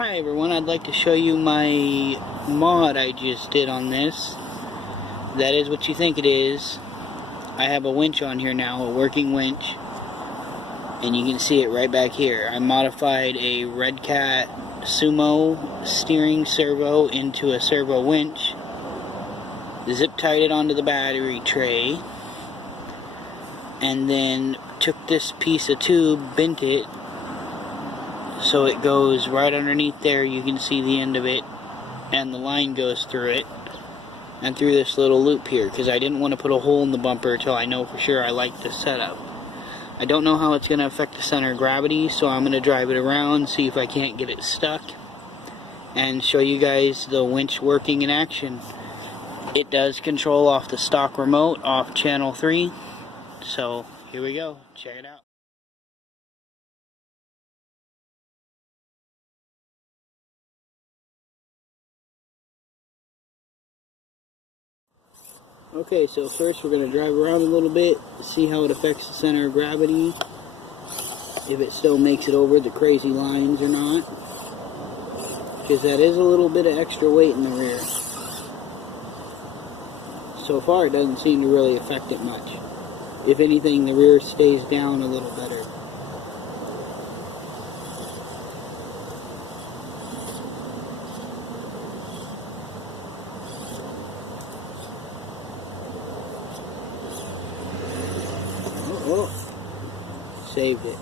Hi everyone, I'd like to show you my mod I just did on this. That is what you think it is. I have a winch on here now, a working winch, and you can see it right back here. I modified a redcat sumo steering servo into a servo winch, zip tied it onto the battery tray, and then took this piece of tube, bent it so it goes right underneath there. You can see the end of it, and the line goes through it and through this little loop here, because I didn't want to put a hole in the bumper until I know for sure I like this setup. I don't know how it's going to affect the center of gravity, so I'm going to drive it around, see if I can't get it stuck, and show you guys the winch working in action. It does control off the stock remote, off channel 3, so here we go, check it out. Okay, so first we're going to drive around a little bit, see how it affects the center of gravity, if it still makes it over the crazy lines or not, because that is a little bit of extra weight in the rear. So far it doesn't seem to really affect it much. If anything, the rear stays down a little better. Oh, saved it.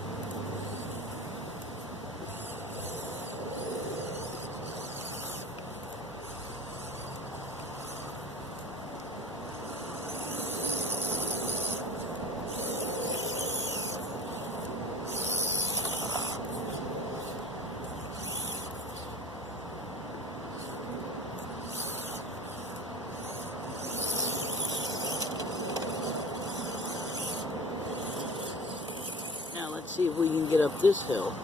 Now let's see if we can get up this hill.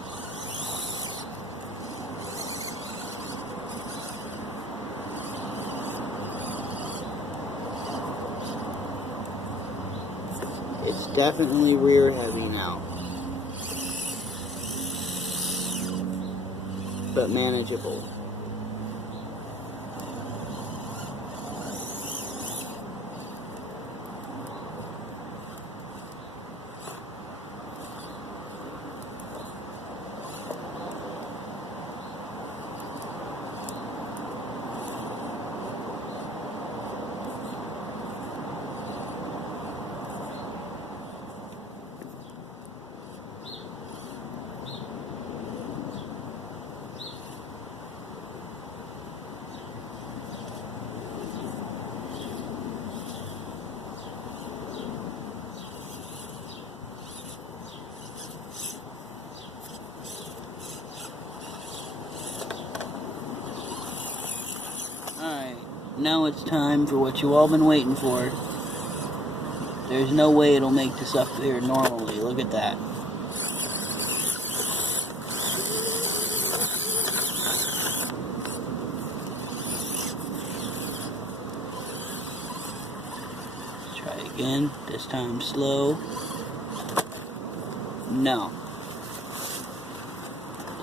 It's definitely rear heavy now, but manageable. Alright, now it's time for what you all been waiting for. There's no way it'll make this up there normally. Look at that. Let's try again. This time slow. No.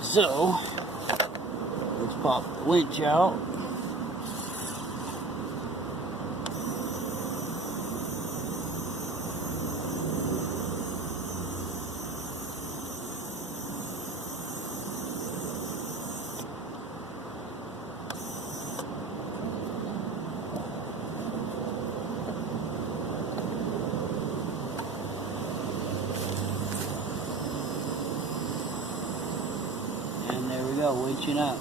So, let's pop the winch out. And there we go, winching up.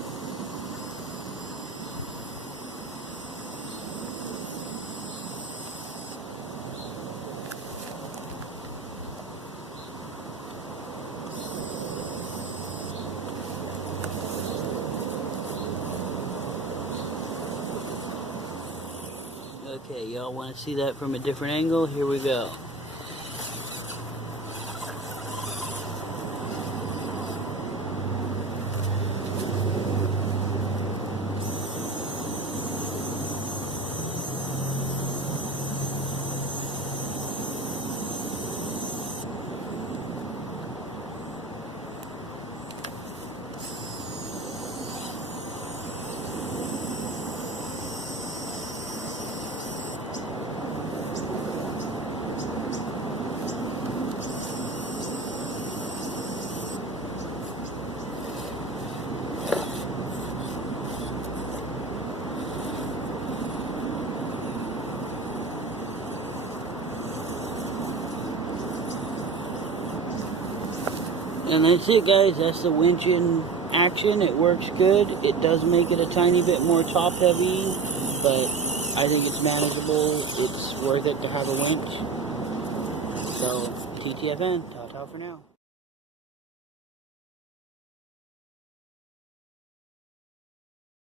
Okay, y'all want to see that from a different angle? Here we go. And that's it, guys. That's the winch in action. It works good. It does make it a tiny bit more top heavy, but I think it's manageable. It's worth it to have a winch. So, TTFN. Ta-ta for now.